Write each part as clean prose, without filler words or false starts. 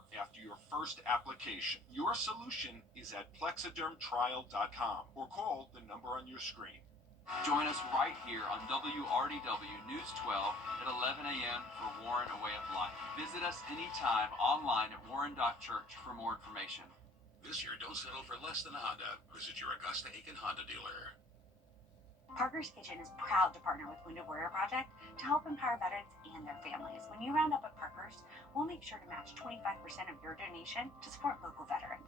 more after your first application. Your solution is at plexidermtrial.com or call the number on your screen. Join us right here on WRDW News 12 at 11 a.m. for Warren A Way of Life. Visit us anytime online at warren.church for more information. This year, don't settle for less than a Honda. Visit your Augusta Aiken Honda dealer. Parker's Kitchen is proud to partner with Wrdw Project to help empower veterans and their families. When you round up at Parker's, we'll make sure to match 25% of your donation to support local veterans.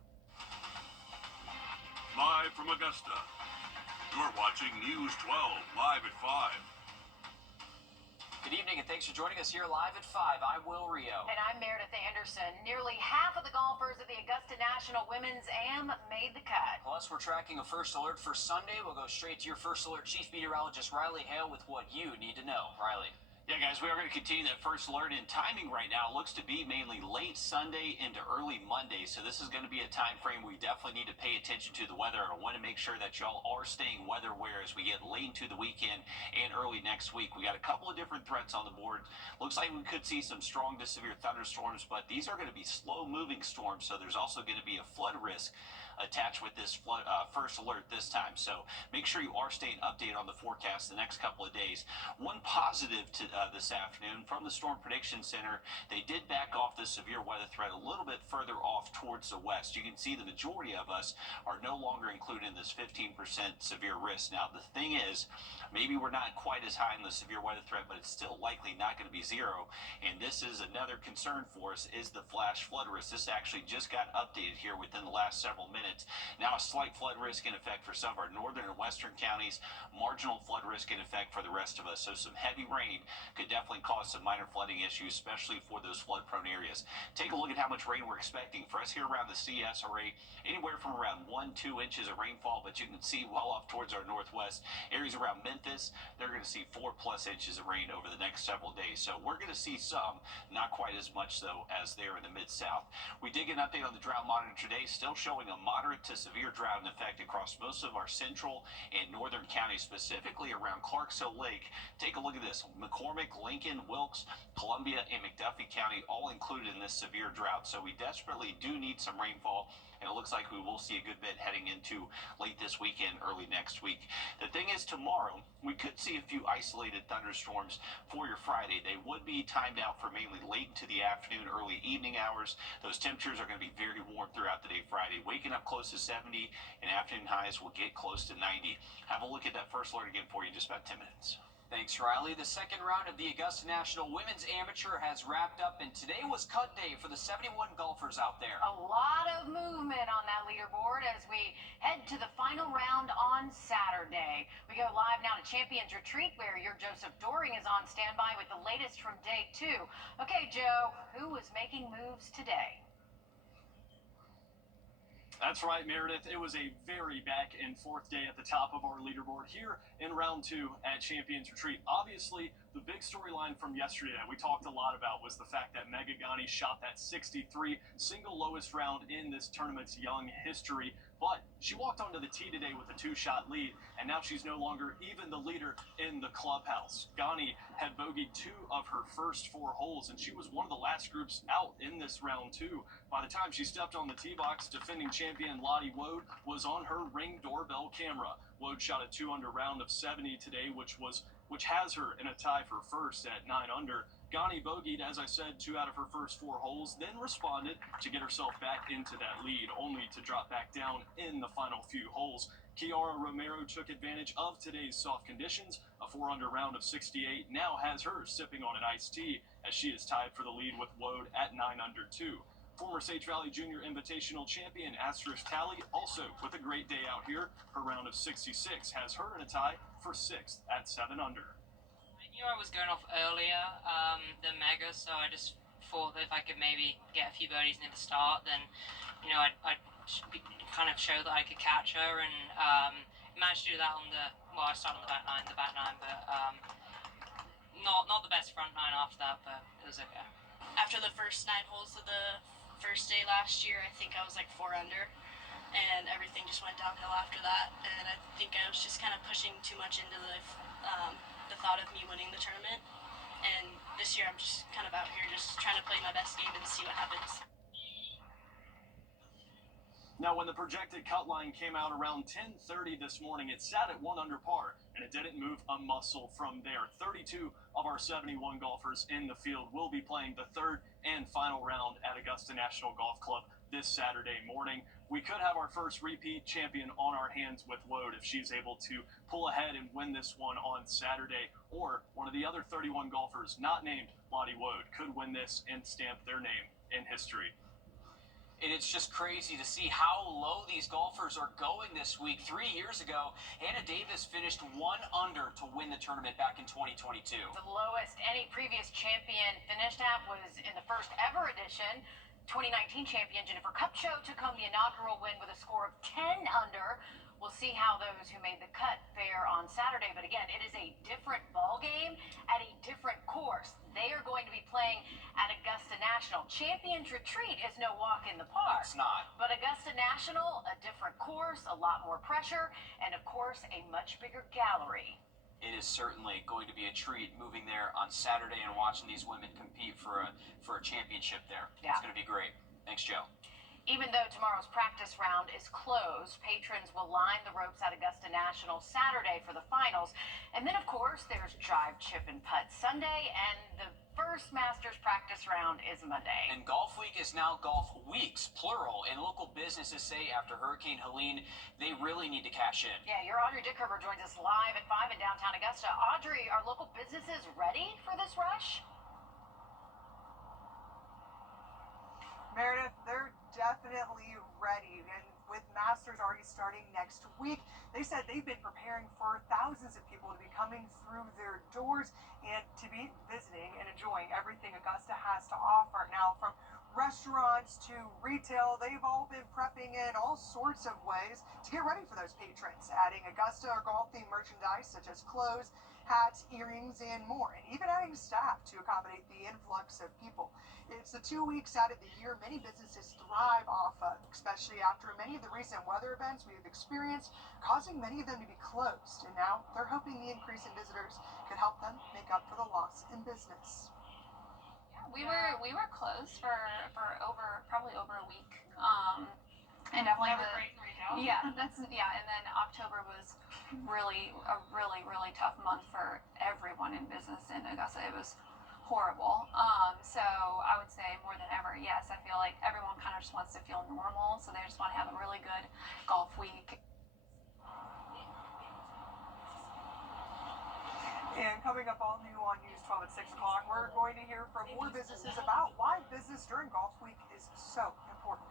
Live from Augusta, you're watching News 12 live at 5. Good evening and thanks for joining us here live at 5. I'm Will Rio. And I'm Meredith Anderson. Nearly half of the golfers at the Augusta National Women's Am made the cut. Plus, we're tracking a first alert for Sunday. We'll go straight to your first alert chief meteorologist Riley Hale with what you need to know. Riley. Yeah, guys, we are going to continue that first alert, and timing right now looks to be mainly late Sunday into early Monday, so this is going to be a time frame we definitely need to pay attention to the weather. I want to make sure that y'all are staying weather aware as we get late into the weekend and early next week. We got a couple of different threats on the board. Looks like we could see some strong to severe thunderstorms, but these are going to be slow-moving storms, so there's also going to be a flood risk attached with this first alert this time. So make sure you are staying updated on the forecast the next couple of days. One positive to this afternoon from the Storm Prediction Center, they did back off the severe weather threat a little bit further off towards the west. You can see the majority of us are no longer included in this 15% severe risk. Now, the thing is, maybe we're not quite as high in the severe weather threat, but it's still likely not going to be zero. And this is another concern for us, is the flash flood risk. This actually just got updated here within the last several minutes. Now, a slight flood risk in effect for some of our northern and western counties, marginal flood risk in effect for the rest of us. So some heavy rain could definitely cause some minor flooding issues, especially for those flood-prone areas. Take a look at how much rain we're expecting. For us here around the CSRA, anywhere from around 1-2 inches of rainfall, but you can see well off towards our northwest areas around Memphis, they're going to see 4+ inches of rain over the next several days. So we're going to see some, not quite as much though as there in the mid-south. We did get an update on the drought monitor today, still showing a moderate to severe drought in effect across most of our central and northern counties, specifically around Clarksville Lake. Take a look at this. McCormick, Lincoln, Wilkes, Columbia, and McDuffie County all included in this severe drought. So we desperately do need some rainfall, and it looks like we will see a good bit heading into late this weekend, early next week. The thing is, tomorrow we could see a few isolated thunderstorms for your Friday. They would be timed out for mainly late into the afternoon, early evening hours. Those temperatures are going to be very warm throughout the day Friday, waking up close to 70, and afternoon highs will get close to 90. Have a look at that first alert again for you in just about 10 minutes. Thanks, Riley. The second round of the Augusta National Women's Amateur has wrapped up, and today was cut day for the 71 golfers out there. A lot of movement on that leaderboard as we head to the final round on Saturday. We go live now to Champions Retreat, where your Joseph Doring is on standby with the latest from day 2. Okay, Joe, who was making moves today? That's right, Meredith. It was a very back and forth day at the top of our leaderboard here in round 2 at Champions Retreat. Obviously, the big storyline from yesterday that we talked a lot about was the fact that Megan Ghani shot that 63, single lowest round in this tournament's young history. But she walked onto the tee today with a 2-shot lead, and now she's no longer even the leader in the clubhouse. Ghani had bogeyed 2 of her first 4 holes, and she was one of the last groups out in this round 2. By the time she stepped on the tee box, defending champion Lottie Wode was on her Ring doorbell camera. Wode shot a 2-under round of 70 today, which has her in a tie for first at 9 under. Ghani bogeyed, as I said, 2 out of her first 4 holes, then responded to get herself back into that lead, only to drop back down in the final few holes. Kiara Romero took advantage of today's soft conditions. A 4-under round of 68 now has her sipping on an iced tea, as she is tied for the lead with Wode at 9 under 2. Former Sage Valley Junior Invitational champion Asterisk Talley, also with a great day out here. Her round of 66 has her in a tie for 6th at 7 under. I knew I was going off earlier than Mega, so I just thought that if I could maybe get a few birdies near the start, then, you know, I'd kind of show that I could catch her, and managed to do that on I started on the back nine, but not the best front nine after that, but it was okay. After the first 9 holes of the first day last year, I think I was like 4 under, and everything just went downhill after that, and I think I was just kind of pushing too much into the thought of me winning the tournament, and this year I'm just kind of out here just trying to play my best game and see what happens. Now, when the projected cut line came out around 10:30 this morning, it sat at 1 under par, and it didn't move a muscle from there. 32 of our 71 golfers in the field will be playing the third and final round at Augusta National Golf Club this Saturday morning. We could have our first repeat champion on our hands with Wode if she's able to pull ahead and win this one on Saturday, or one of the other 31 golfers not named Lottie Wode could win this and stamp their name in history. And it's just crazy to see how low these golfers are going this week. 3 years ago, Hannah Davis finished 1 under to win the tournament back in 2022. The lowest any previous champion finished at was in the first ever edition. 2019 champion Jennifer Kupcho took home the inaugural win with a score of 10 under. We'll see how those who made the cut fare on Saturday. But again, it is a different ball game at a different course. They are going to be playing at Augusta National. Champions Retreat is no walk in the park. It's not. But Augusta National, a different course, a lot more pressure, and of course, a much bigger gallery. It is certainly going to be a treat moving there on Saturday and watching these women compete for a championship there. Yeah. It's going to be great. Thanks, Joe. Even though tomorrow's practice round is closed, patrons will line the ropes at Augusta National Saturday for the finals. And then, of course, there's drive, chip, and putt Sunday, and the first Masters practice round is Monday. And Golf Week is now Golf Weeks, plural, and local businesses say after Hurricane Helene, they really need to cash in. Yeah, your Audrey Dickerver joins us live at 5 in downtown Augusta. Audrey, are local businesses ready for this rush? Meredith, they're definitely ready, and with Masters already starting next week, they said they've been preparing for thousands of people to be coming through their doors and to be visiting and enjoying everything Augusta has to offer. Now, from restaurants to retail, they've all been prepping in all sorts of ways to get ready for those patrons, adding Augusta or golf-themed merchandise such as clothes, hats, earrings, and more, and even adding staff to accommodate the influx of people. It's the 2 weeks out of the year many businesses thrive off of, especially after many of the recent weather events we've experienced, causing many of them to be closed. And now they're hoping the increase in visitors could help them make up for the loss in business. We were closed for probably over a week. And definitely Never great in retail. and then October was really tough month for everyone in business in Augusta. It was horrible. So I would say more than ever, yes, I feel like everyone kind of just wants to feel normal, so they just want to have a really good golf week. And coming up all new on News 12 at 6 o'clock, we're going to hear from more businesses about why business during Golf Week is so important.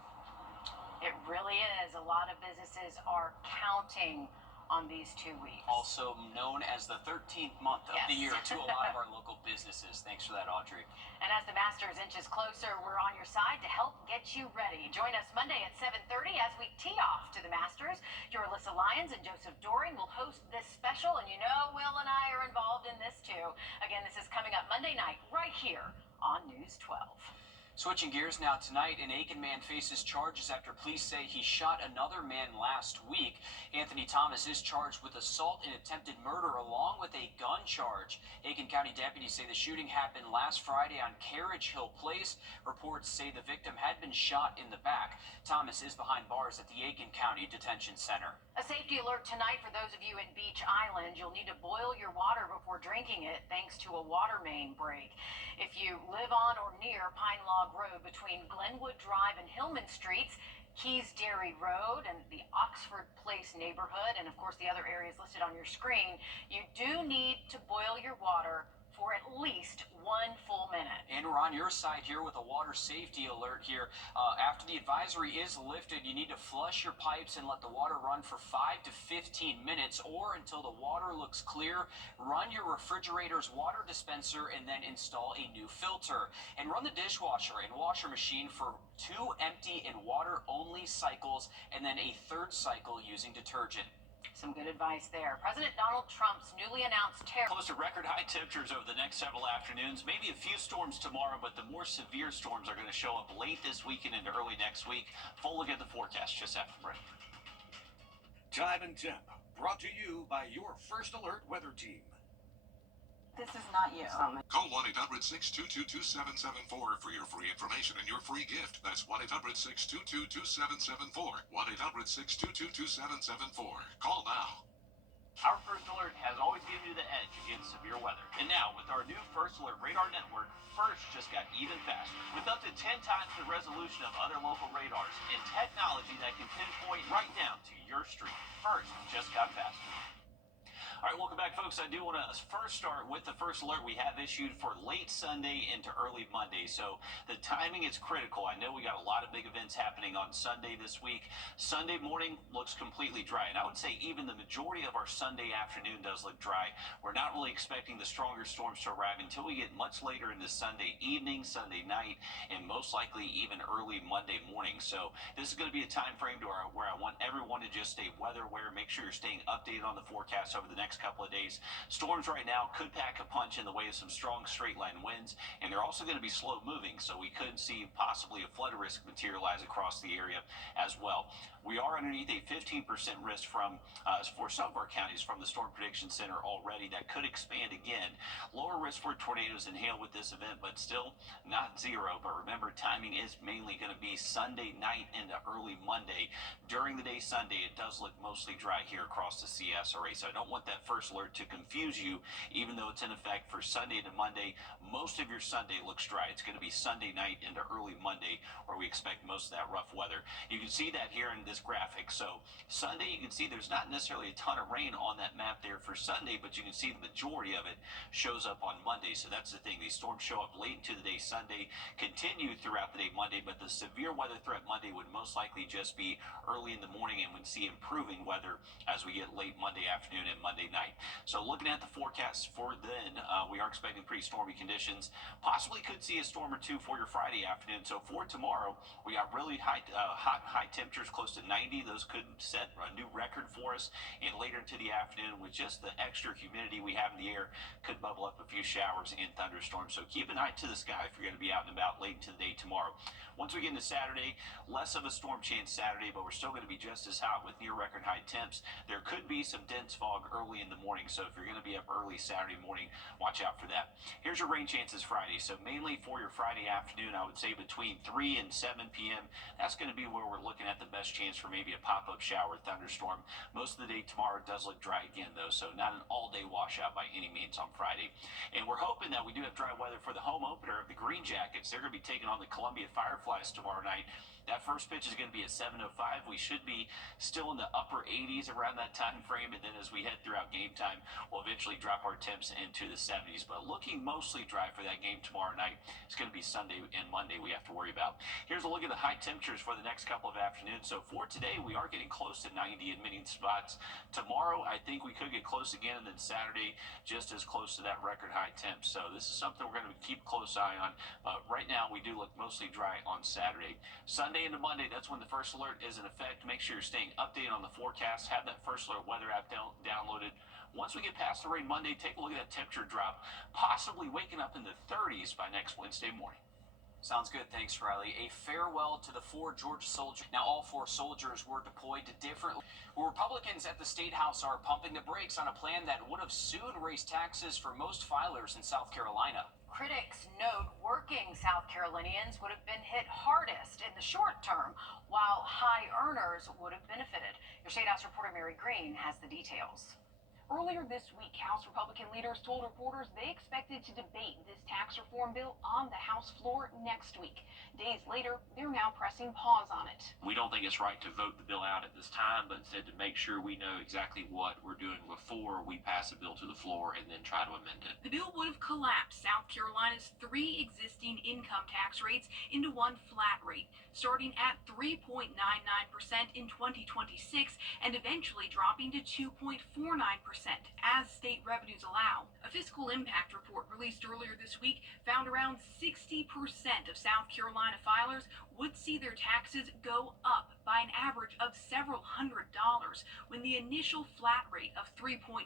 It really is. A lot of businesses are counting on these 2 weeks. Also known as the 13th month of the Yes. year to a lot of our local businesses. Thanks for that, Audrey. And as the Masters inches closer, we're on your side to help get you ready. Join us Monday at 7:30 as we tee off to the Masters. Your Alyssa Lyons and Joseph Doring will host this special, and you know Will and I are involved in this too. Again, this is coming up Monday night right here on News 12. Switching gears now, tonight, an Aiken man faces charges after police say he shot another man last week. Anthony Thomas is charged with assault and attempted murder along with a gun charge. Aiken County deputies say the shooting happened last Friday on Carriage Hill Place. Reports say the victim had been shot in the back. Thomas is behind bars at the Aiken County Detention Center. A safety alert tonight for those of you in Beach Island. You'll need to boil your water before drinking it thanks to a water main break. If you live on or near Pine Log Road between Glenwood Drive and Hillman Streets, Keys Dairy Road and the Oxford Place neighborhood, and of course the other areas listed on your screen, you do need to boil your water for at least 1 full minute. And we're on your side here with a water safety alert here. After the advisory is lifted, you need to flush your pipes and let the water run for 5 to 15 minutes or until the water looks clear. Run your refrigerator's water dispenser and then install a new filter. And run the dishwasher and washer machine for 2 empty and water-only cycles and then a 3rd cycle using detergent. Some good advice there. President Donald Trump's newly announced tariff. Close to record high temperatures over the next several afternoons. Maybe a few storms tomorrow, but the more severe storms are going to show up late this weekend into early next week. Full look at the forecast just after break. Time and temp, brought to you by your First Alert Weather Team. This is not you. Call 1-800-622-2774 for your free information and your free gift. That's 1-800-622-2774. 1-800-622-2774. Call now. Our First Alert has always given you the edge against severe weather. And now, with our new First Alert radar network, First just got even faster. With up to 10 times the resolution of other local radars and technology that can pinpoint right down to your street, First just got faster. All right, welcome back, folks. I do want to first start with the first alert we have issued for late Sunday into early Monday. So the timing is critical. I know we got a lot of big events happening on Sunday this week. Sunday morning looks completely dry. And I would say even the majority of our Sunday afternoon does look dry. We're not really expecting the stronger storms to arrive until we get much later into Sunday evening, Sunday night, and most likely even early Monday morning. So this is going to be a time frame where I want everyone to just stay weather aware. Make sure you're staying updated on the forecast over the next couple of days. Storms right now could pack a punch in the way of some strong straight line winds, and they're also going to be slow moving, so we could see possibly a flood risk materialize across the area as well. We are underneath a 15% risk for some of our counties from the Storm Prediction Center already. That could expand again. Lower risk for tornadoes and hail with this event, but still not zero. But remember, timing is mainly going to be Sunday night into early Monday. During the day Sunday, it does look mostly dry here across the CSRA, so I don't want that first alert to confuse you, even though it's in effect for Sunday to Monday. Most of your Sunday looks dry. It's going to be Sunday night into early Monday where we expect most of that rough weather. You can see that here in this graphic. So Sunday, you can see there's not necessarily a ton of rain on that map there for Sunday, but you can see the majority of it shows up on Monday. So that's the thing. These storms show up late into the day Sunday, continue throughout the day Monday, but the severe weather threat Monday would most likely just be early in the morning, and would see improving weather as we get late Monday afternoon and Monday night. So looking at the forecast for then, we are expecting pretty stormy conditions. Possibly could see a storm or two for your Friday afternoon. So for tomorrow, we got really high temperatures close to 90. Those could set a new record for us. And later into the afternoon, with just the extra humidity we have in the air, could bubble up a few showers and thunderstorms. So keep an eye to the sky if you're going to be out and about late into the day tomorrow. Once we get into Saturday, less of a storm chance Saturday, but we're still going to be just as hot with near record high temps. There could be some dense fog early in the morning, so if you're going to be up early Saturday morning, watch out for that. Here's your rain chances Friday. So mainly for your Friday afternoon, I would say between 3 and 7 p.m. That's going to be where we're looking at the best chance for maybe a pop-up shower, thunderstorm. Most of the day tomorrow does look dry again, though, so not an all-day washout by any means on Friday. And we're hoping that we do have dry weather for the home opener of the Green Jackets. They're going to be taking on the Columbia Fireflies tomorrow night. That first pitch is going to be at 7:05. We should be still in the upper 80s around that time frame, and then as we head throughout game time, we'll eventually drop our temps into the 70s. But looking mostly dry for that game tomorrow night. It's going to be Sunday and Monday we have to worry about. Here's a look at the high temperatures for the next couple of afternoons. So for today, we are getting close to 90 in many spots. Tomorrow, I think we could get close again, and then Saturday, just as close to that record high temp. So this is something we're going to keep a close eye on. Right now, we do look mostly dry on Saturday. Sunday into Monday, that's when the first alert is in effect. Make sure you're staying updated on the forecast. Have that first alert weather app downloaded. Once we get past the rain Monday, take a look at that temperature drop, possibly waking up in the 30s by next Wednesday morning. Sounds good. Thanks, Riley. A farewell to the 4 Georgia soldiers. Now, all 4 soldiers were deployed to different... Republicans at the State House are pumping the brakes on a plan that would have soon raised taxes for most filers in South Carolina. Critics note working South Carolinians would have been hit hardest in the short term, while high earners would have benefited. Your State House reporter Mary Green has the details. Earlier this week, House Republican leaders told reporters they expected to debate this tax reform bill on the House floor next week. Days later, they're now pressing pause on it. We don't think it's right to vote the bill out at this time, but instead to make sure we know exactly what we're doing before we pass a bill to the floor and then try to amend it. The bill would have collapsed South Carolina's 3 existing income tax rates into one flat rate, starting at 3.99% in 2026 and eventually dropping to 2.49%. As state revenues allow. A fiscal impact report released earlier this week found around 60% of South Carolina filers would see their taxes go up by by an average of several $100s when the initial flat rate of 3.99%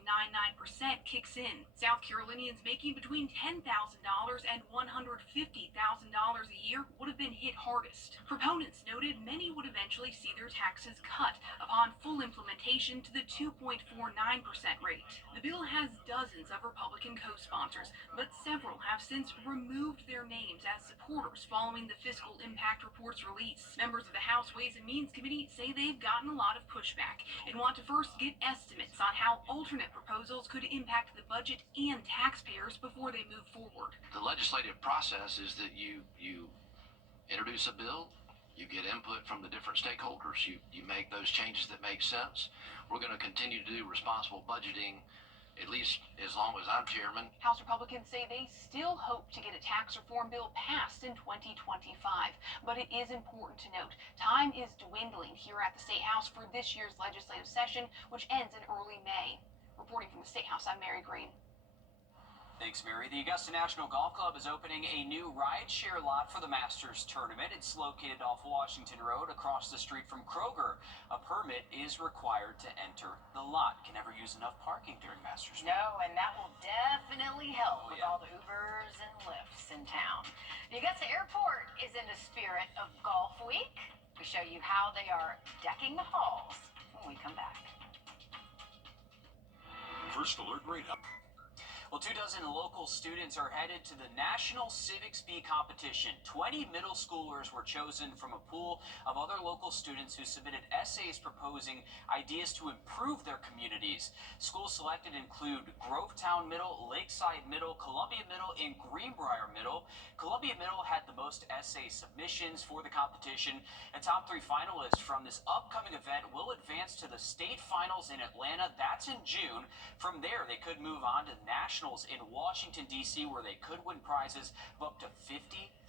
kicks in. South Carolinians making between $10,000 and $150,000 a year would have been hit hardest. Proponents noted many would eventually see their taxes cut upon full implementation to the 2.49% rate. The bill has dozens of Republican co-sponsors, but several have since removed their names as supporters following the fiscal impact report's release. Members of the House Ways and Means Committee say they've gotten a lot of pushback and want to first get estimates on how alternate proposals could impact the budget and taxpayers before they move forward. The legislative process is that you introduce a bill, you get input from the different stakeholders, you make those changes that make sense. We're going to continue to do responsible budgeting at least as long as I'm chairman. House Republicans say they still hope to get a tax reform bill passed in 2025. But it is important to note, time is dwindling here at the State House for this year's legislative session, which ends in early May. Reporting from the State House, I'm Mary Green. Thanks, Mary. The Augusta National Golf Club is opening a new rideshare lot for the Masters tournament. It's located off Washington Road across the street from Kroger. A permit is required to enter the lot. Can never use enough parking during Masters. No, and that will definitely help with all the Ubers and Lyfts in town. The Augusta Airport is in the spirit of Golf Week. We show you how they are decking the halls when we come back. First Alert Radar. Well, 24 local students are headed to the National Civics Bee competition. 20 middle schoolers were chosen from a pool of other local students who submitted essays proposing ideas to improve their communities. Schools selected include Grovetown Middle, Lakeside Middle, Columbia Middle, and Greenbrier Middle. Columbia Middle had the most essay submissions for the competition. The top 3 finalists from this upcoming event will advance to the state finals in Atlanta. That's in June. From there, they could move on to national in Washington, D.C., where they could win prizes of up to $50,000.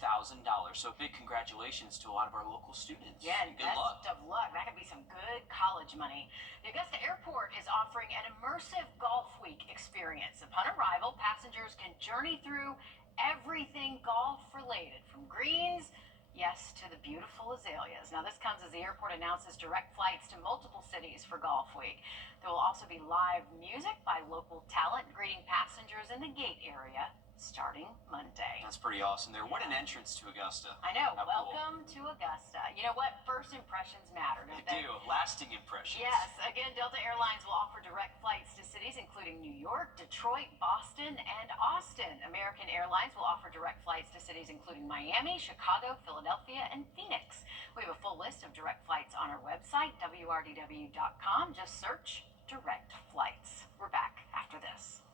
So big congratulations to a lot of our local students. Yeah, and good luck. Best of luck. That could be some good college money. The Augusta Airport is offering an immersive Golf Week experience. Upon arrival, passengers can journey through everything golf related, from greens, yes, to the beautiful azaleas. Now, this comes as the airport announces direct flights to multiple cities for Golf Week. There will also be live music by local talent greeting passengers in the gate area starting Monday. That's pretty awesome there. What an entrance to Augusta. I know. How Welcome to Augusta. You know what? First impressions matter, don't they? They do. Lasting impressions. Yes. Again, Delta Airlines will offer direct flights to cities including New York, Detroit, Boston, and Austin. American Airlines will offer direct flights to cities including Miami, Chicago, Philadelphia, and Phoenix. We have a full list of direct flights on our website, wrdw.com. Just search direct flights. We're back after this.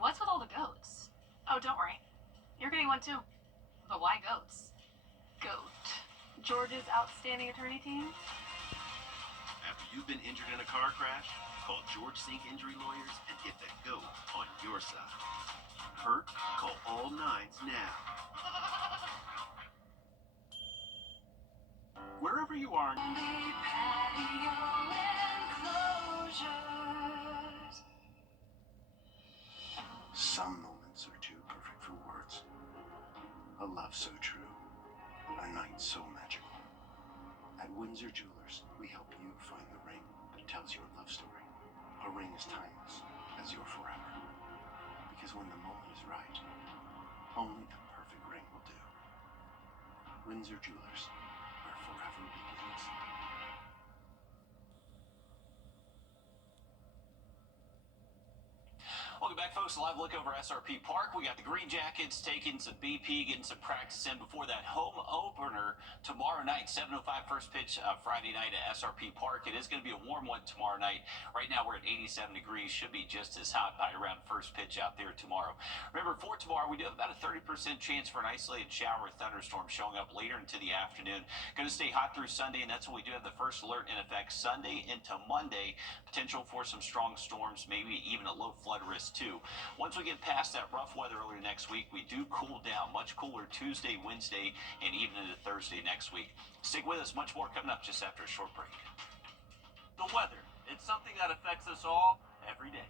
What's with all the goats? Oh, don't worry. You're getting one too. But why goats? GOAT. George's outstanding attorney team? After you've been injured in a car crash, call George Sink Injury Lawyers and get the GOAT on your side. Hurt? Call all nines now. Wherever you are. Some moments are too perfect for words. A love so true. A night so magical. At Windsor Jewelers, we help you find the ring that tells your love story. A ring as timeless as your forever. Because when the moment is right, only the perfect ring will do. Windsor Jewelers, where forever begins. Welcome back, folks. A live look over SRP Park. We got the Green Jackets taking some BP, getting some practice in before that home opener tomorrow night, 7:05 first pitch Friday night at SRP Park. It is going to be a warm one tomorrow night. Right now we're at 87 degrees. Should be just as hot by around first pitch out there tomorrow. Remember, for tomorrow, we do have about a 30% chance for an isolated shower or thunderstorm showing up later into the afternoon. Going to stay hot through Sunday, and that's when we do have the first alert in effect Sunday into Monday. Potential for some strong storms, maybe even a low flood risk too. Once we get past that rough weather early next week, we do cool down. Much cooler Tuesday, Wednesday, and even into Thursday next week. Stick with us. Much more coming up just after a short break. The weather. It's something that affects us all every day.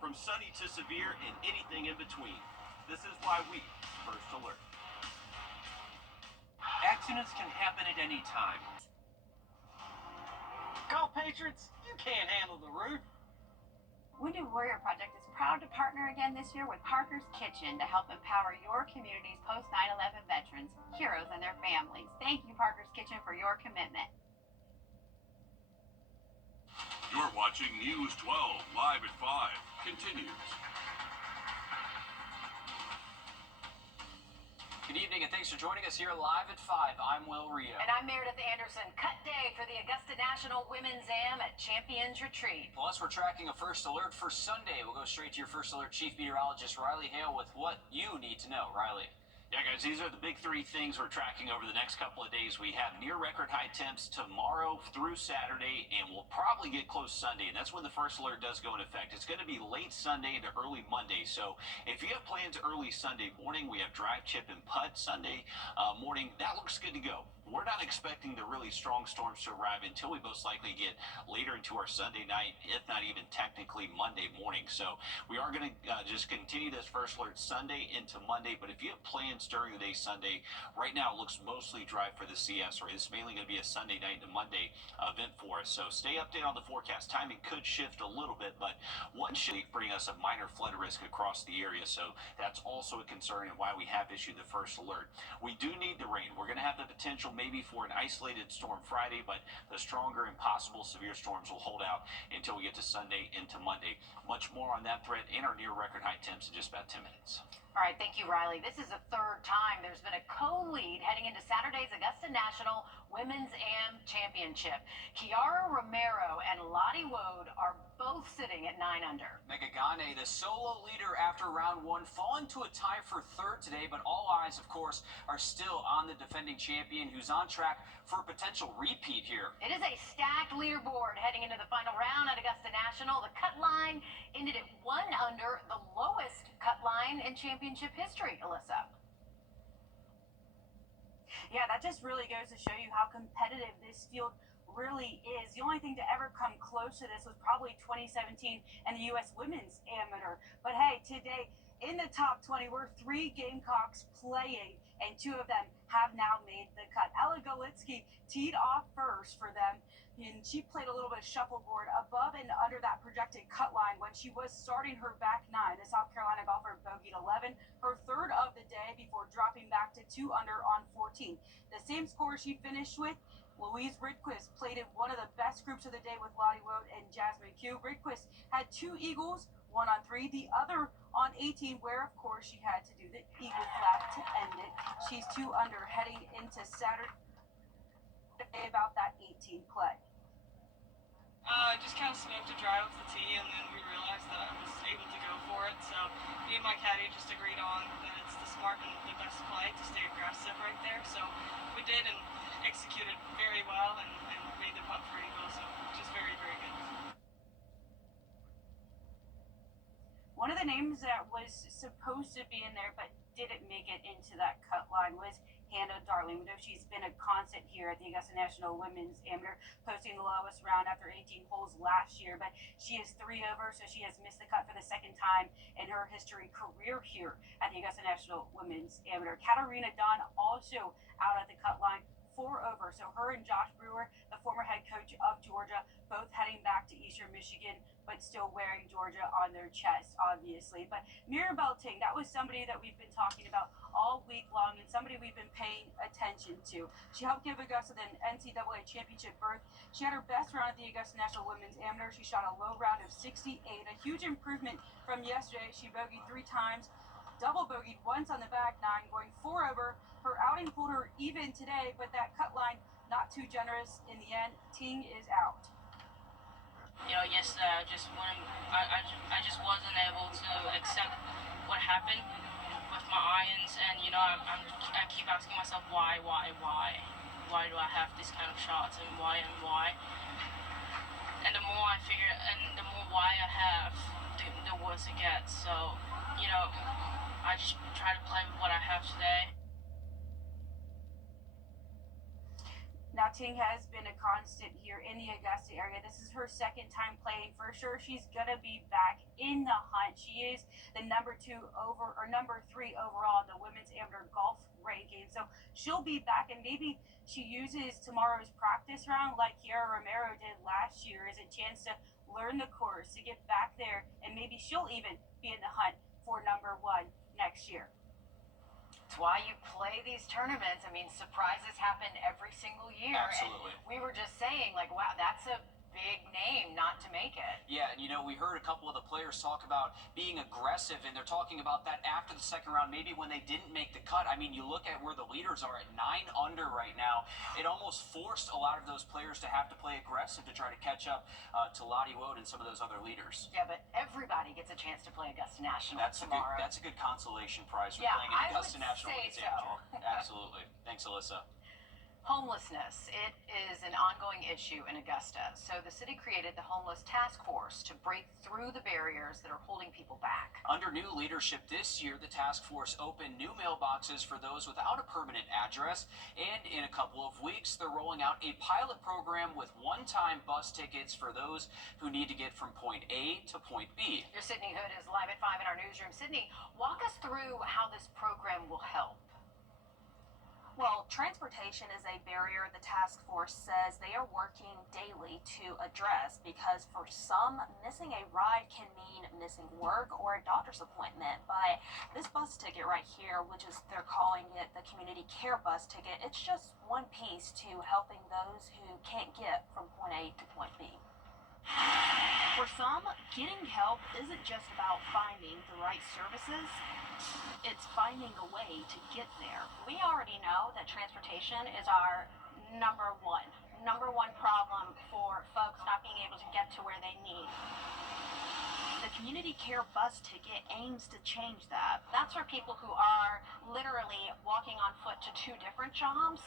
From from sunny to severe and anything in between. This is why we First Alert. Accidents can happen at any time. Go Patriots! You can't handle the roof. Wounded Warrior Project is proud to partner again this year with Parker's Kitchen to help empower your community's post 9/11 veterans, heroes, and their families. Thank you, Parker's Kitchen, for your commitment. You're watching News 12 live at 5. Continues. Good evening and thanks for joining us here live at 5. I'm Wrdw. And I'm Meredith Anderson. Cut day for the Augusta National Women's Am at Champions Retreat. Plus, we're tracking a First Alert for Sunday. We'll go straight to your First Alert Chief Meteorologist, Riley Hale, with what you need to know. Riley. Yeah, guys, these are the big three things we're tracking over the next couple of days. We have near record high temps tomorrow through Saturday, and we'll probably get close Sunday, and that's when the first alert does go into effect. It's going to be late Sunday into early Monday, so if you have plans early Sunday morning, we have drive, chip, and putt Sunday morning. That looks good to go. We're not expecting the really strong storms to arrive until we most likely get later into our Sunday night, if not even technically Monday morning. So we are going to just continue this first alert Sunday into Monday. But if you have plans during the day Sunday, right now it looks mostly dry for the CS, or it's mainly going to be a Sunday night to Monday event for us. So stay updated on the forecast. Timing could shift a little bit, but one should bring us a minor flood risk across the area. So that's also a concern and why we have issued the first alert. We do need the rain. We're going to have the potential maybe for an isolated storm Friday, but the stronger and possible severe storms will hold out until we get to Sunday into Monday. Much more on that threat and our near record high temps in just about 10 minutes. All right, thank you, Riley. This is the third time there's been a co-lead heading into Saturday's Augusta National Women's Am Championship. Kiara Romero and Lottie Wode are both sitting at 9 under. Megagane, the solo leader after round one, falling to a tie for third today, but all eyes, of course, are still on the defending champion who's on track for a potential repeat here. It is a stacked leaderboard heading into the final round at Augusta National. The cut line ended at 1 under, the lowest cut line in championship history, Alyssa. Yeah, that just really goes to show you how competitive this field really is. The only thing to ever come close to this was probably 2017 and the U.S. Women's Amateur. But hey, today in the top 20 were 3 Gamecocks playing, and 2 of them have now made the cut. Ella Golitsky teed off first for them, and she played a little bit of shuffleboard above and under that projected cut line when she was starting her back 9. The South Carolina golfer bogeyed 11, her third of the day, before dropping back to 2 under on 14. The same score she finished with. Louise Rydquist played in one of the best groups of the day with Lottie Wode and Jasmine Q. Rydquist had 2 eagles, 1 on 3, the other on 18, where of course she had to do the eagle flat to end it. She's 2 under heading into Saturday about that 18 play. Just kind of smoked a drive of the tee, and then we realized that I was able to go for it. So me and my caddy just agreed on that it's the smart and the best play to stay aggressive right there. So we did and executed very well and made the putt for eagle. So just very, very good. One of the names that was supposed to be in there but didn't make it into that cut line was Hannah Darling. We know she's been a constant here at the Augusta National Women's Amateur, posting the lowest round after 18 holes last year, but she is 3 over, so she has missed the cut for the second time in her career here at the Augusta National Women's Amateur. Katarina Dunn also out at the cut line, 4 over. So her and Josh Brewer, the former head coach of Georgia, both heading back to Eastern Michigan, but still wearing Georgia on their chest, obviously. But Mirabelle Ting, that was somebody that we've been talking about all week long and somebody we've been paying attention to. She helped give Augusta the NCAA championship berth. She had her best round at the Augusta National Women's Amateur. She shot a low round of 68, a huge improvement from yesterday. She bogeyed 3 times, double bogeyed once on the back 9, going 4 over. Her outing pulled her even today, but that cut line not too generous in the end. Ting is out. You know, yesterday I just wasn't able to accept what happened with my irons, and you know I keep asking myself why do I have this kind of shots, and why, and the more I figure and the more why I have, the worse it gets. So you know, I just try to play with what I have today. Now, Ting has been a constant here in the Augusta area. This is her second time playing. For sure, she's gonna be back in the hunt. She is the number 3 overall in the women's amateur golf ranking. So she'll be back, and maybe she uses tomorrow's practice round like Kiara Romero did last year as a chance to learn the course, to get back there, and maybe she'll even be in the hunt for number 1 next year. It's why you play these tournaments. I mean, surprises happen every single year. Absolutely. And we were just saying, like, wow, that's a big name not to make it. Yeah, and we heard a couple of the players talk about being aggressive, and they're talking about that after the second round, maybe when they didn't make the cut. I mean, you look at where the leaders are at 9 under right now. It almost forced a lot of those players to have to play aggressive to try to catch up to Lottie Woad and some of those other leaders. Yeah, but everybody gets a chance to play Augusta National tomorrow. That's a good consolation prize for playing an Augusta National Women's Amateur. Absolutely. Thanks, Alyssa. Homelessness, it is an ongoing issue in Augusta. So the city created the Homeless Task Force to break through the barriers that are holding people back. Under new leadership this year, the task force opened new mailboxes for those without a permanent address, and in a couple of weeks, they're rolling out a pilot program with one-time bus tickets for those who need to get from point A to point B. Your Sydney Hood is live at 5 in our newsroom. Sydney, walk us through how this program will help. Well, transportation is a barrier the task force says they are working daily to address, because for some, missing a ride can mean missing work or a doctor's appointment. But this bus ticket right here, which is, they're calling it the community care bus ticket, it's just one piece to helping those who can't get from point A to point B. For some, getting help isn't just about finding the right services, it's finding a way to get there. We already know that transportation is our number one problem for folks not being able to get to where they need. The community care bus ticket aims to change that. That's for people who are literally walking on foot to 2 different jobs,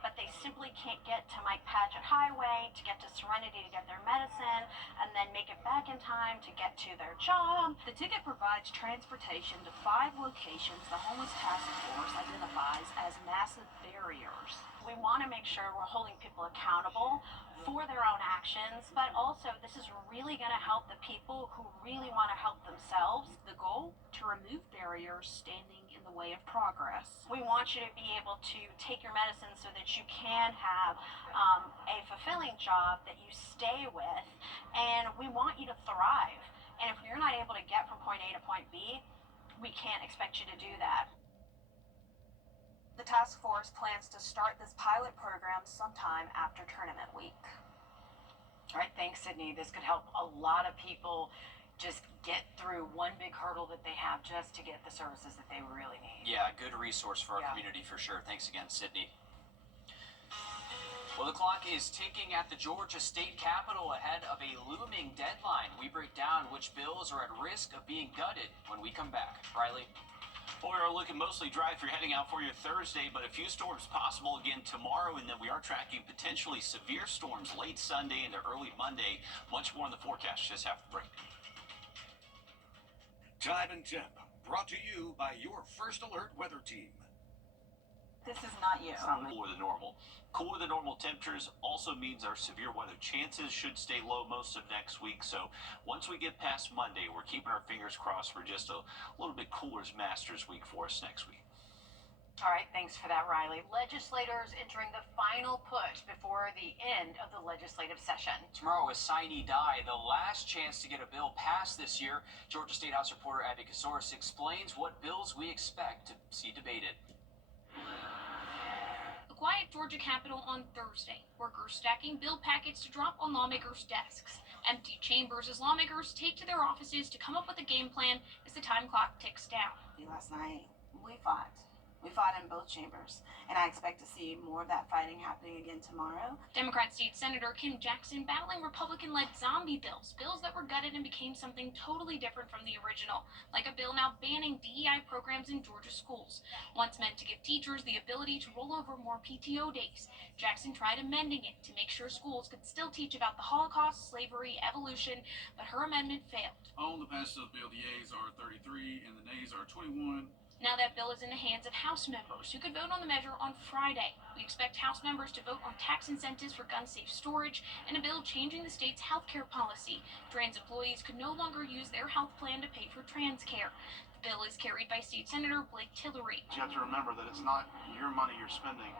but they simply can't get to Mike Paget Highway to get to Serenity to get their medicine, and then make it back in time to get to their job. The ticket provides transportation to 5 locations the Homeless Task Force identifies as massive barriers. We want to make sure we're holding people accountable for their own actions, but also this is really going to help the people who really want to help themselves. The goal? To remove barriers standing in the way of progress. We want you to be able to take your medicine so that you can have a fulfilling job that you stay with, and we want you to thrive. And if you're not able to get from point A to point B, we can't expect you to do that. The task force plans to start this pilot program sometime after tournament week. All right, thanks, Sydney. This could help a lot of people just get through one big hurdle that they have just to get the services that they really need. Yeah, good resource for our community for sure. Thanks again, Sydney. Well, the clock is ticking at the Georgia State Capitol ahead of a looming deadline. We break down which bills are at risk of being gutted when we come back. Riley? Well, we are looking mostly dry if you're heading out for your Thursday, but a few storms possible again tomorrow, and then we are tracking potentially severe storms late Sunday into early Monday. Much more in the forecast just after the break. Time and Temp, brought to you by your First Alert weather team. This is not you. Cooler than normal. Cooler than normal temperatures also means our severe weather chances should stay low most of next week. So once we get past Monday, we're keeping our fingers crossed for just a little bit cooler Masters week for us next week. All right, thanks for that, Riley. Legislators entering the final push before the end of the legislative session. Tomorrow is sine die, the last chance to get a bill passed this year. Georgia State House reporter Abby Kasoris explains what bills we expect to see debated. Quiet Georgia Capitol on Thursday. Workers stacking bill packets to drop on lawmakers' desks. Empty chambers as lawmakers take to their offices to come up with a game plan as the time clock ticks down. Last night, we fought. We fought in both chambers, and I expect to see more of that fighting happening again tomorrow. Democrat State Senator Kim Jackson battling Republican-led zombie bills that were gutted and became something totally different from the original, like a bill now banning DEI programs in Georgia schools, once meant to give teachers the ability to roll over more PTO days. Jackson tried amending it to make sure schools could still teach about the Holocaust, slavery, evolution, but her amendment failed. On the passage of the bill, the yeas are 33 and the nays are 21. Now that bill is in the hands of House members who could vote on the measure on Friday. We expect House members to vote on tax incentives for gun-safe storage and a bill changing the state's health care policy. Trans employees could no longer use their health plan to pay for trans care. The bill is carried by State Senator Blake Tillery. You have to remember that it's not your money you're spending,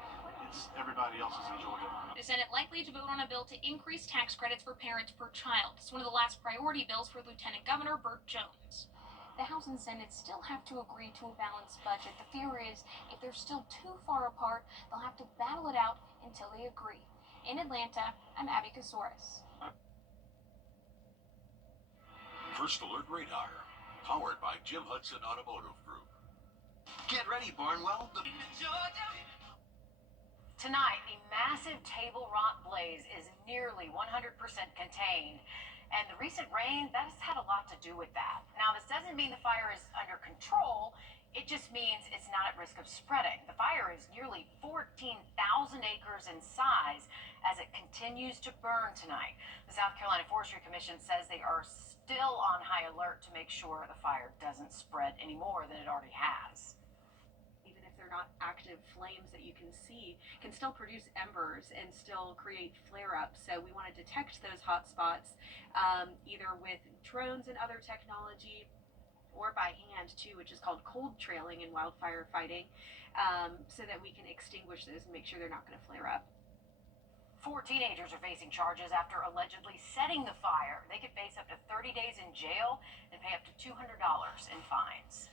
it's everybody else's in Georgia. The Senate likely to vote on a bill to increase tax credits for parents per child. It's one of the last priority bills for Lieutenant Governor Burt Jones. The House and Senate still have to agree to a balanced budget. The fear is if they're still too far apart, they'll have to battle it out until they agree. In Atlanta, I'm Abby Kasouris. First Alert Radar, powered by Jim Hudson Automotive Group. Get ready, Barnwell. Tonight, the massive table rock blaze is nearly 100% contained. And the recent rain, that has had a lot to do with that. Now, this doesn't mean the fire is under control. It just means it's not at risk of spreading. The fire is nearly 14,000 acres in size as it continues to burn tonight. The South Carolina Forestry Commission says they are still on high alert to make sure the fire doesn't spread any more than it already has. Even if they're not active flames that you can see, can still produce embers and still create flare-ups. So we want to detect those hot spots either with drones and other technology or by hand too, which is called cold trailing in wildfire fighting, so that we can extinguish those and make sure they're not going to flare up. 4 teenagers are facing charges after allegedly setting the fire. They could face up to 30 days in jail and pay up to $200 in fines.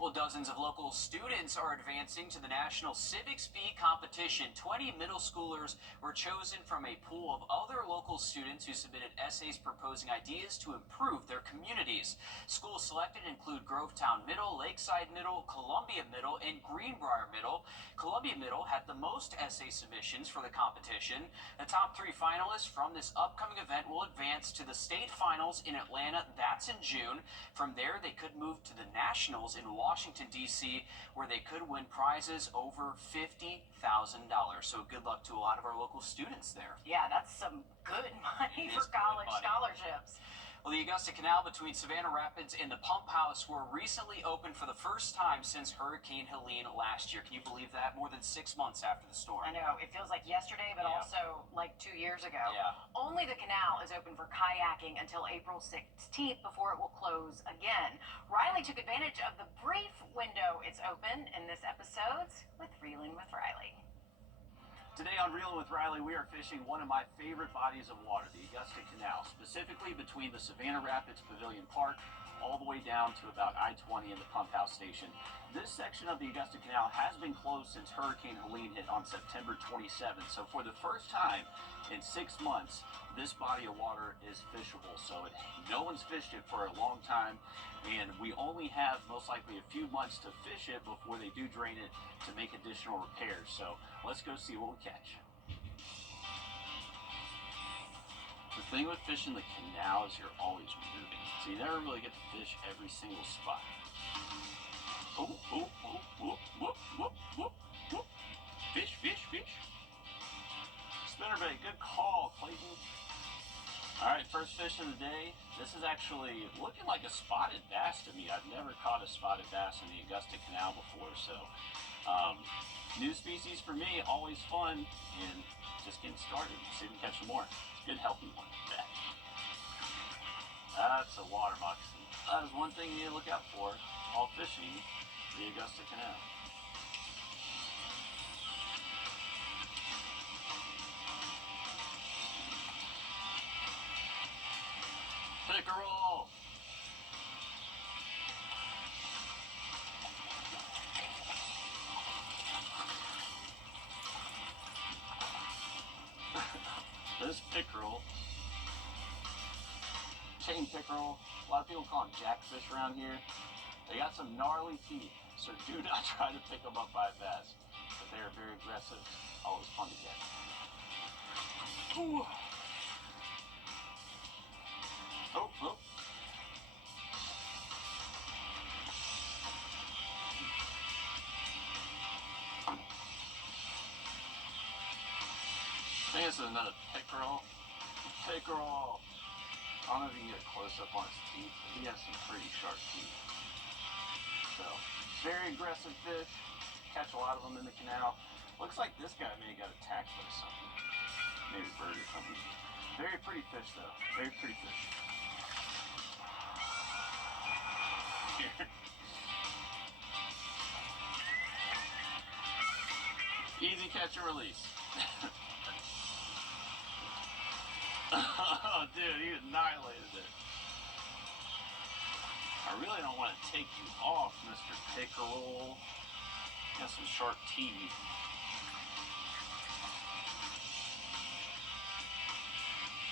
Well, dozens of local students are advancing to the National Civics Bee competition. 20 middle schoolers were chosen from a pool of other local students who submitted essays proposing ideas to improve their communities. Schools selected include Grovetown Middle, Lakeside Middle, Columbia Middle, and Greenbrier Middle. Columbia Middle had the most essay submissions for the competition. The top 3 finalists from this upcoming event will advance to the state finals in Atlanta. That's in June. From there, they could move to the nationals in Washington, D.C., where they could win prizes over $50,000. So good luck to a lot of our local students there. Yeah, that's some good money for college scholarships. Well, the Augusta Canal between Savannah Rapids and the Pump House were recently opened for the first time since Hurricane Helene last year. Can you believe that? More than 6 months after the storm. I know. It feels like yesterday, but also like 2 years ago. Yeah. Only the canal is open for kayaking until April 16th before it will close again. Riley took advantage of the brief window it's open in this episode with Reelin' with Riley. Today on Reelin' with Riley, we are fishing one of my favorite bodies of water, the Augusta Canal, specifically between the Savannah Rapids Pavilion Park all the way down to about I-20 and the Pump House Station. This section of the Augusta Canal has been closed since Hurricane Helene hit on September 27th. So for the first time in 6 months, this body of water is fishable. So no one's fished it for a long time, and we only have most likely a few months to fish it before they do drain it to make additional repairs. So let's go see what we catch. The thing with fishing the canal is you're always moving, so you never really get to fish every single spot. Oh, oh, oh, whoop, whoop, whoop, whoop, whoop. Fish, fish, fish. Spinnerbait, good call, Clayton. All right, first fish of the day. This is actually looking like a spotted bass to me. I've never caught a spotted bass in the Augusta Canal before, so new species for me, always fun, and just getting started. See if we can catch some more. It's a good, healthy one. That's a water moccasin. That is one thing you need to look out for while fishing the Augusta Canal. Pickerel! This pickerel, chain pickerel, a lot of people call them jackfish around here. They got some gnarly teeth, so do not try to pick them up by a bass. But they are very aggressive, always fun to get. Ooh. Oh, oh. I think this is another pickerel. Pickerel. I don't know if you can get a close up on his teeth, but he has some pretty sharp teeth. So, very aggressive fish. Catch a lot of them in the canal. Looks like this guy may have got attacked by something. Maybe a bird or something. Very pretty fish, though. Very pretty fish. Here. Easy catch and release. Oh, dude, he annihilated it. I really don't want to take you off, Mr. Pickerel. Got some sharp teeth.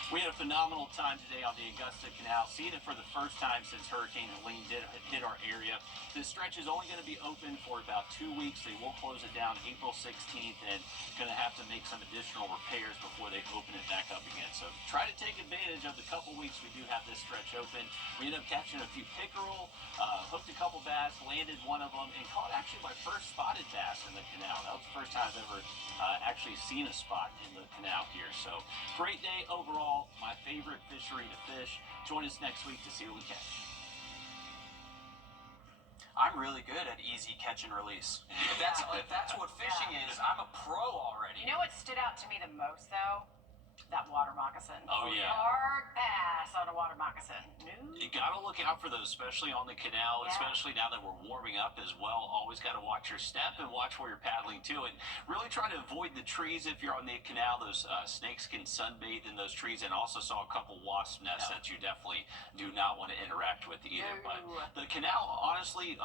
We had a phenomenal time today on the Augusta Canal, seeing it for the first time since Hurricane Helene did hit our area. This stretch is only going to be open for about 2 weeks. They will close it down April 16th and going to have to make some additional repairs before they open it back up again. So try to take advantage of the couple weeks we do have this stretch open. We ended up catching a few pickerel, hooked a couple bass, landed one of them, and caught actually my first spotted bass in the canal. That was the first time I've ever actually seen a spot in the canal here. So great day overall. My favorite fishery to fish. Join us next week to see what we catch. I'm really good at easy catch and release. If that's what fishing is, I'm a pro already. You know what stood out to me the most, though? That water moccasin. Oh, yeah. Hard bass on a water moccasin. No. You got to look out for those, especially on the canal, especially now that we're warming up as well. Always got to watch your step and watch where you're paddling too, and really try to avoid the trees if you're on the canal. Those snakes can sunbathe in those trees, and also saw a couple wasp nests that you definitely do not want to interact with either. But the canal, honestly,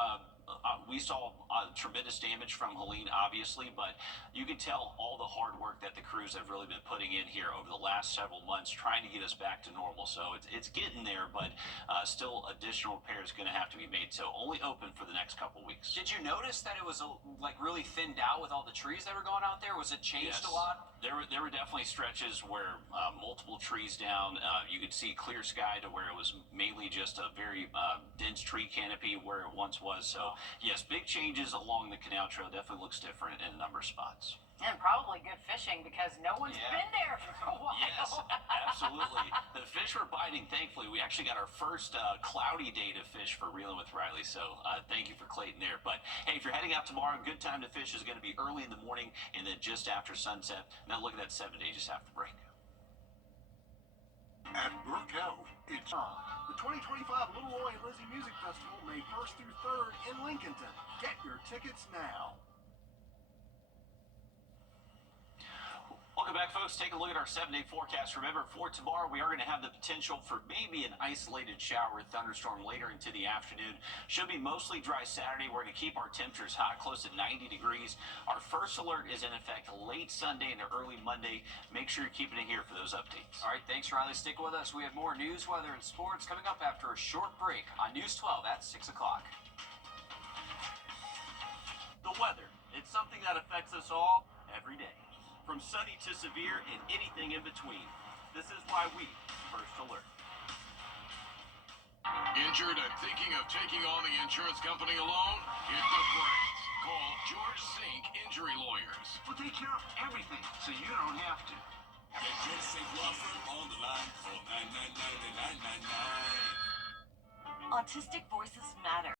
we saw tremendous damage from Helene, obviously, but you can tell all the hard work that the crews have really been putting in here over the last several months trying to get us back to normal. So it's getting there, but still additional repairs going to have to be made. So only open for the next couple weeks. Did you notice that it was like really thinned out with all the trees that were going out there? Was it changed a lot? There were definitely stretches where multiple trees down. You could see clear sky to where it was mainly just a very dense tree canopy where it once was. So yes, big changes along the canal trail. Definitely looks different in a number of spots. And probably good fishing because no one's been there for a while. Yes, absolutely. The fish were biting, thankfully. We actually got our first cloudy day to fish for Reeling with Riley, so thank you for Clayton there. But, hey, if you're heading out tomorrow, good time to fish is going to be early in the morning and then just after sunset. Now look at that 7 days just after break. At Wrdw, it's the 2025 Little Roy and Lizzie Music Festival, May 1st through 3rd in Lincolnton. Get your tickets now. Welcome back, folks. Take a look at our 7-day forecast. Remember, for tomorrow, we are going to have the potential for maybe an isolated shower or thunderstorm later into the afternoon. Should be mostly dry Saturday. We're going to keep our temperatures hot, close to 90 degrees. Our first alert is in effect late Sunday into early Monday. Make sure you're keeping it here for those updates. All right, thanks, Riley. Stick with us. We have more news, weather, and sports coming up after a short break on News 12 at 6 o'clock. The weather. It's something that affects us all every day. From sunny to severe and anything in between. This is why we first alert. Injured and thinking of taking on the insurance company alone? Hit the brakes. Call George Sink Injury Lawyers. We'll take care of everything so you don't have to. Get George Sink Law Firm on the line for 999. Autistic Voices Matter.